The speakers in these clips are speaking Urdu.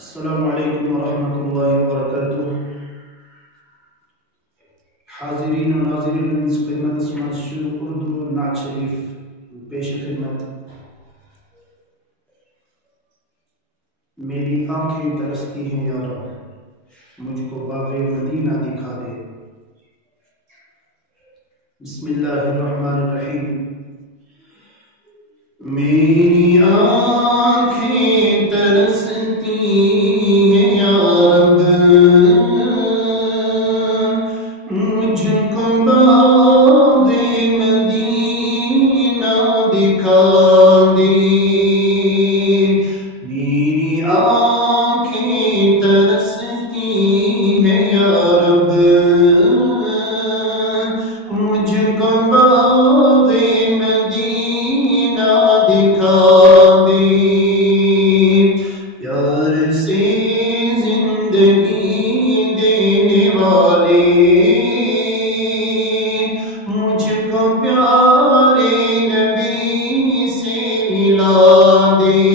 السلام علیکم ورحمۃ اللہ وبرکاتہ۔ حاضرین و ناظرین اس خدمت مسجد اردو نعت شریف پیش خدمت۔ میری آنکھیں ترستی ہیں یا رب، مجھ کو باغ مدینہ دکھا دے۔ بسم اللہ الرحمن الرحیم۔ میری آنکھیں ترستی ہیں یا رب، مجھ کو باغ مدینہ دکھا دے۔ میری آنکھیں ترستی ہیں یا رب، مجھ کو باغ مدینہ دکھا دے۔ پیار سے زندگی دینے والے مجھ کو پیارے نبی سے ملا دے۔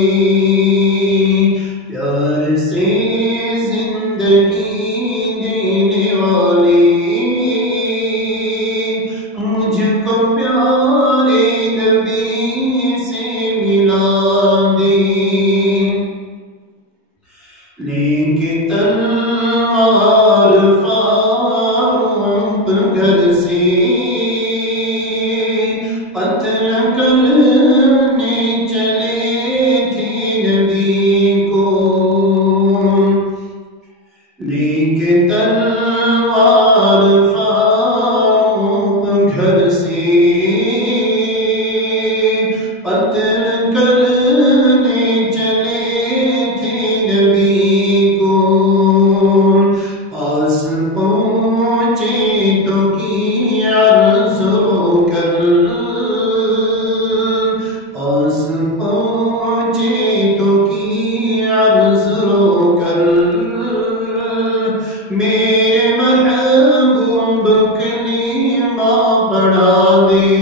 پیار سے زندگی دینے والے مجھ کو پیارے نبی سے ملا دے۔ لے کے تلوار فاروق گھر سے قتل کرنے چلے تھے نبی کو۔ لے کے تلوار فاروق گھر سے قتل کرنے چلے تھے نبی کو۔ پاس پہنچے تو کی عرض رو کر، پاس پہنچے تو کی عرض رو کر، میرے محبوب کلمہ پڑھا دے۔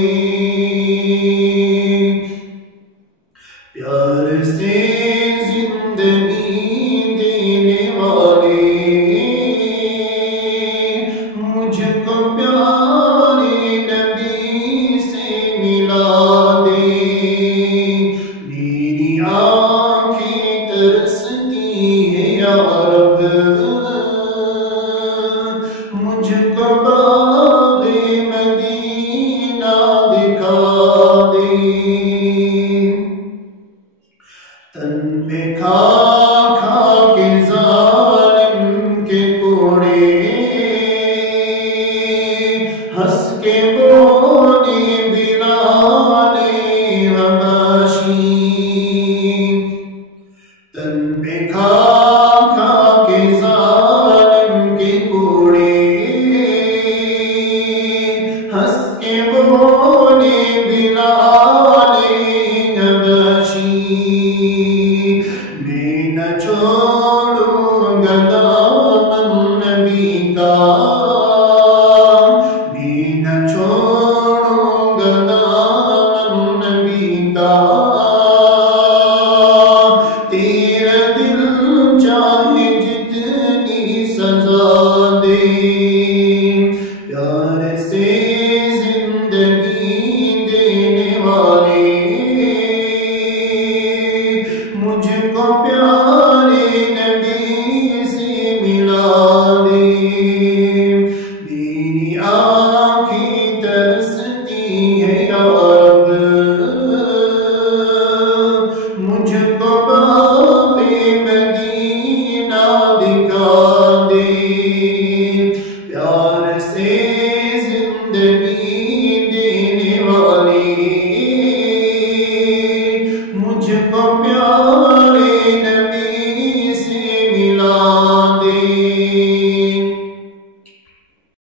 پیار سے زندگی دینے والے مجھ کو پیارے نبی سے ملا دے۔ میری آنکھیں ترستی ہیں یا رب، مجھ کو باغ مدینہ دکھا دے۔ تن پہ کھا کھا کے ظالم کے کوڑے، ہنس کے بولے بلال حبشی۔ تن پہ کھا کھا کے ظالم کے کوڑے، ہنس کے بولے بلال حبشی۔ میں نہ چھوڑوں گا دامن نبی کا، میں نہ چھوڑوں گا دامن نبی کا۔ تیرا دل چاہے جتنی سزا دے، پیار سے زندگی دینے والے مجھ کو پیار